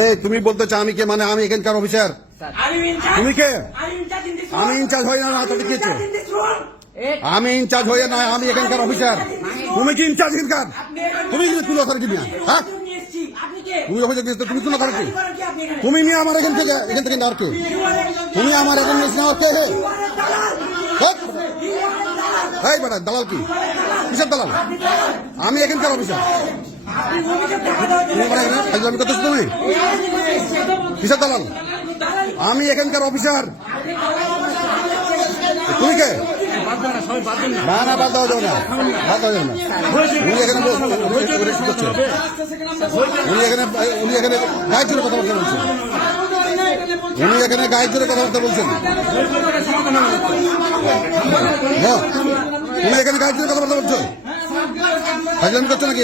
এই তুমি বলতে চাও আমি কে? মানে আমি এখানকার অফিসার, তুমি কে? আমি ইনচার্জ হয়ে না, তো লিখেছো আমি ইনচার্জ হয়ে না, আমি এখানকার অফিসার। তুমি কি ইনচার্জ এখানকার? তুমি কোন অথরিটি নিয়ে? হ্যাঁ, তুমি অভিযোগ দিয়েছো, তুমি কোন অথরিটি? তুমি নিয়ে আমার এখান থেকে আর কে? তুমি আমার এখান নিয়েছি আর কে? এই বেটা দালাল কি? কিসের দালাল? আমি এখানকার অফিসার। তুমি কিসের দালাল? আমি এখানকার অফিসার। তুমি কে? না না, বাদ দেওয়া যাবে না, বাদ দেওয়া যাবে না। উনি এখানে উনি এখানে গায়ে জোরে কথাবার্তা বলছেন। উনি এখানে গায়ে জোরে কথাবার্তা বলছেন। তুমি এখানে গায়ে জোরে কথাবার্তা বলছো, ফাজলামি করছো নাকি?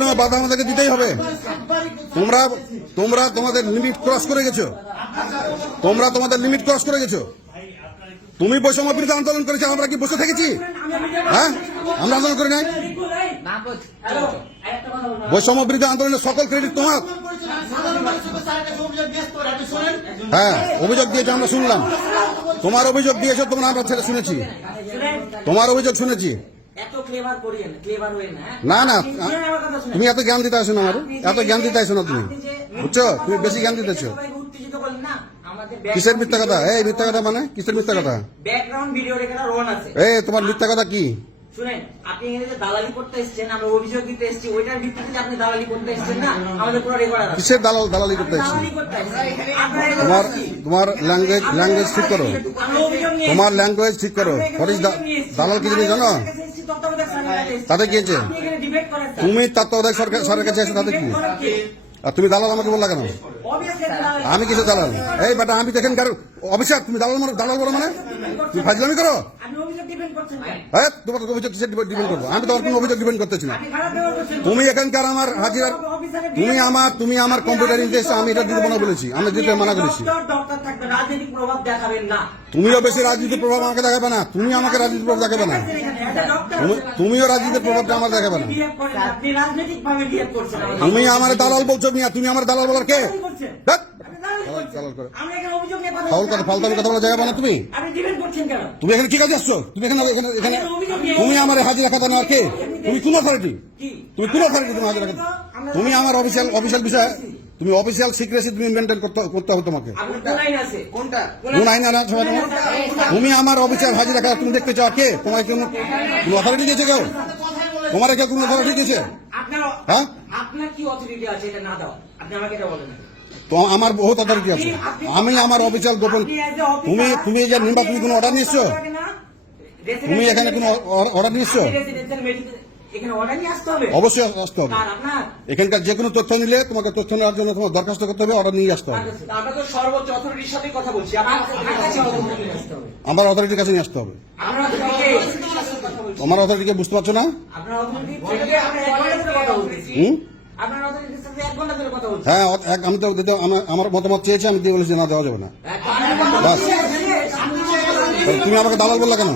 না, বাধা আমাদেরকে দিতেই হবে। তোমরা তোমাদের লিমিট ক্রস করে গেছো, তোমরা তোমাদের লিমিট ক্রস করে গেছো। তুমি বৈষম্য বিরোধী আন্দোলন করেছো, আমরা কি বসে থেকেছি? হ্যাঁ, আমরা আন্দোলন করি নাই। বৈষম্য বিরোধী আন্দোলনের সকল ক্রেডিট তোমার। হ্যাঁ, অভিযোগ দিয়েছো, আমরা শুনলাম। তোমার অভিযোগ দিয়েছো, তোমরা আমরা ছেলে শুনেছি, তোমার অভিযোগ শুনেছি। না না, তুমি এত জ্ঞান দিতে আসো না, আমার এত জ্ঞান দিতে আসো না তুমি, বুঝছো? তুমি বেশি জ্ঞান দিতেছো। কিসের মিথ্যা কথা? এই মিথ্যা কথা মানে কিসের মিথ্যা কথা? এই তোমার মিথ্যা কথা কি? শুনেন, আপনি এখানে যে দালালি করতে এসেছেন, আমরা অভিযোগ দিতে এসেছি, ওইটার ভিত্তিতে আপনি দালালি করতে এসেছেন না, আমাদের পুরো রেকর্ড আছে। কিসের দালালি করতে এসেছি? তোমার ল্যাঙ্গুয়েজ ঠিক করো, তোমার ল্যাঙ্গুয়েজ ঠিক করো। দালাল কি জিনিস জানো? তাতে কি হয়েছে? তুমি তত্ত্বাবধায়ক সরকারের কাছে এসে তাতে কি? আর তুমি দালাল আমাকে বললা কেন? আমি কিছু দালাল? এই বেটা, আমি তো এখানকার অফিসার। তুমি দালাল বলো মানে? তুমি ফাজলামি করো? হ্যাঁ, তোমার অভিযোগ কিসের ডিপেন্ড করবো? আমি তোমার কোনো অভিযোগ ডিপেন্ড করতেছি না। তুমি এখানকার আমার হাজিরা, তুমি আমার কম্পিউটার ইন্টারেস্ট, আমি এটা দিতে মনে বলেছি, আমি দিতে মানা করেছি। তুমিও বেশি রাজনীতির প্রভাব আমাকে দেখাবে না, তুমি আমাকে রাজনীতির প্রভাব দেখাবে না, তুমিও রাজনীতির প্রভাবটা আমার দেখাবে না। তুমি আমার দালাল বলছো মিয়া, তুমি আমার দালাল বলার কে? ফালতু কথা বলা জায়গা না। তুমি এখানে কি কাজে আসছো? তুমি এখানে তুমি আমার হাজিরা খাতা নেওয়ার কে? তুমি কোন অথরিটি? তুমি কোন অথরিটি? তুমি হাজিরা খাতা, তুমি আমার অফিসিয়াল বিষয়, তুমি অফিসিয়াল সিক্রেসি তুমি মেনটেন করতে হবে তোমাকে। কোন আইন আনা সময় তোমার? তুমি আমার অফিসিয়াল হাজিরা খাতা তুমি দেখতে চাও কে? তোমাকে কোন অথরিটি দিয়েছে কেউ? তোমার কেউ কোন অথরিটি দিয়েছে? হ্যাঁ, আপনার কি অথরিটি আছে এটা না দাও? আপনি আমাকে এটা বলেন। তো আমার বহুত অথরিটি আছে, আমি আমার অফিসিয়াল গোপন। তুমি যে নিম্বা, তুমি কোনো অর্ডার নিয়েছো? তুমি এখানে কোনো অর্ডার নিয়েছো? অবশ্যই আসতে হবে। এখানকার যে কোনো তথ্য নিলে তোমাকে তথ্য নেওয়ার জন্য তোমার দরখাস্ত করতে হবে, অর্ডার নিয়ে আসতে হবে। আমার অথরিটির কাছে নিয়ে আসতে হবে। তোমার অথরিটিকে বুঝতে পারছো না? হ্যাঁ, আমি তো আমার মতামত চেয়েছি, আমি দিয়ে বলেছি না, দেওয়া যাবে না। বাস, তুমি আমাকে দালাল বললা কেন?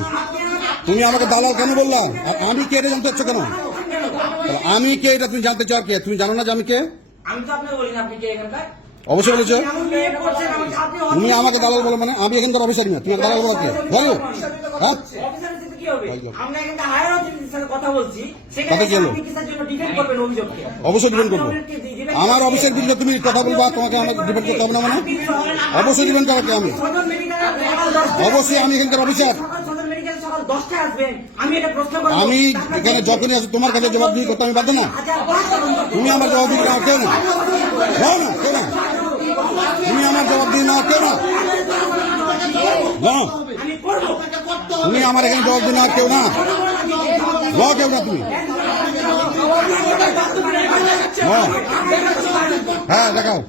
তুমি আমাকে দালাল কেন বললা? আমি কে এটা জানতে চাচ্ছ কেন? আমি কে এটা তুমি জানতে চাও? কে? তুমি জানো না যে আমি কে? অবশ্যই বলেছো। তুমি আমাকে দালাল বলো মানে? আমি এখানকার অফিসার না, তুমি দালাল বলো কে? বলো। হ্যাঁ, অবশ্যই ডিপেন্ড করবো। আমার অফিসের বিরুদ্ধে তুমি কথা বলবা, তোমাকে আমাকে ডিপেন্ড করতে হবে না মানে? অবশ্যই ডিপেন্ড করাকে আমি, অবশ্যই আমি এখানকার অফিসার। আমি এখানে যখনই আসি তোমার কাছে জবাব দিয়ে করতে আমি বাধ্য না। তুমি আমার জবাব দিয়ে নাও কেউ না, কেউ না, তুমি আমার জবাব দিয়ে নাও কেউ না, তুমি আমার এখানে জবাব দিয়ে নাও কেউ না, কেউ না তুমি। হ্যাঁ, দেখাও।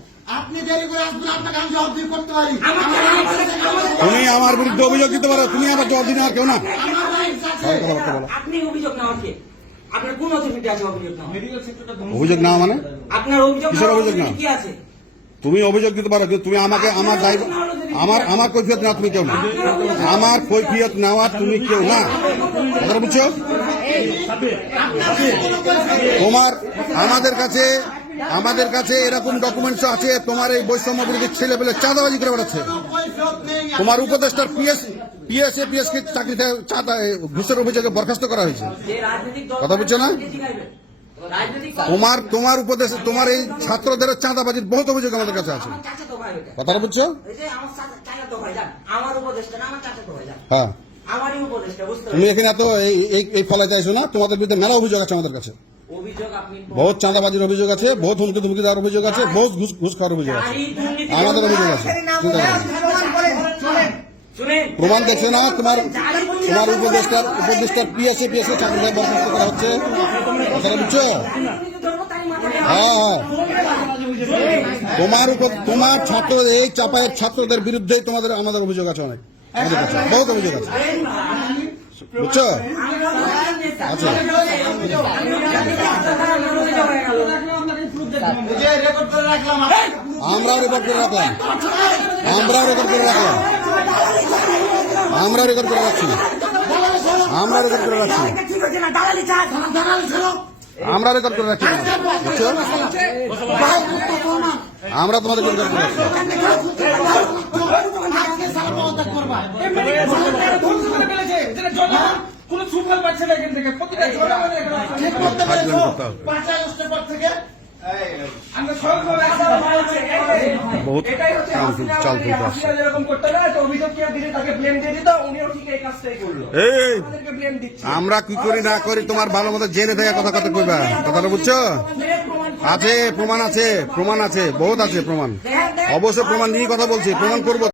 তুমি আমার বিরুদ্ধে অভিযোগ দিতে পারো, তুমি আমার জবাব দিতে কেউ না। অভিযোগ না মানে? কিসের অভিযোগ না? তুমি অভিযোগ দিতে পারো, তুমি আমাকে আমার দায়িত্ব, আমার কৈফিয়ত না, তুমি কেউ না। আমার কৈফিয়ত নেওয়া তুমি কেউ না, বুঝছো? তোমার আমাদের কাছে এরকম ডকুমেন্টস আছে, তোমার এই বৈষম্য বিরোধী ছেলে পেলে চাঁদাবাজি করে বেড়াচ্ছে। তোমার উপদেষ্টার পিএস কে চাকরিতে ঘুষের অভিযোগে বরখাস্ত করা হয়েছে। কথা বুঝছো না? তোমার উপদেশ, তোমার এই ছাত্রদের চাঁদাবাজির বহুত অভিযোগ আমাদের কাছে আছে। কথাটা বুঝছো? হ্যাঁ, তুমি এখানে এত এই ফলাইতে আইসো না, তোমাদের বিরুদ্ধে মেলা অভিযোগ আছে আমাদের কাছে। বহুত চাঁদাবাজির অভিযোগ আছে, বহুত হুমকি ধুমকি দেওয়ার অভিযোগ আছে, বহুত ঘুষ খাওয়ার অভিযোগ আছে, আমাদের অভিযোগ আছে। প্রমাণ দেখছে না? তোমার উপদেষ্টার পিএসএ চাকরিতে বরখাস্ত করা হচ্ছে। কথাটা বুঝছো? হ্যাঁ, তোমার ছাত্র, এই চাপায়ের ছাত্রদের বিরুদ্ধে আমাদের অভিযোগ আছে, অনেক আমাদের কাছে বহুত অভিযোগ আছে। বুঝছো? আচ্ছা, আমরাও রেকর্ড করে রাখলাম, আমরাও রেকর্ড করে রাখছি, আমরা রেকর্ড করে রাখছি। বুঝছো? আমরা তোমাদের রেকর্ড করে রাখছি। বহুত চাল তুলতে আসছে। আমরা কি করি না করি তোমার ভালো মতো জেনে থেকে কথা কইবা। কথাটা বুঝছো? আছে, প্রমাণ আছে, বহুত আছে প্রমাণ। অবশ্যই প্রমাণ নিয়ে কথা বলছি, প্রমাণ করবো।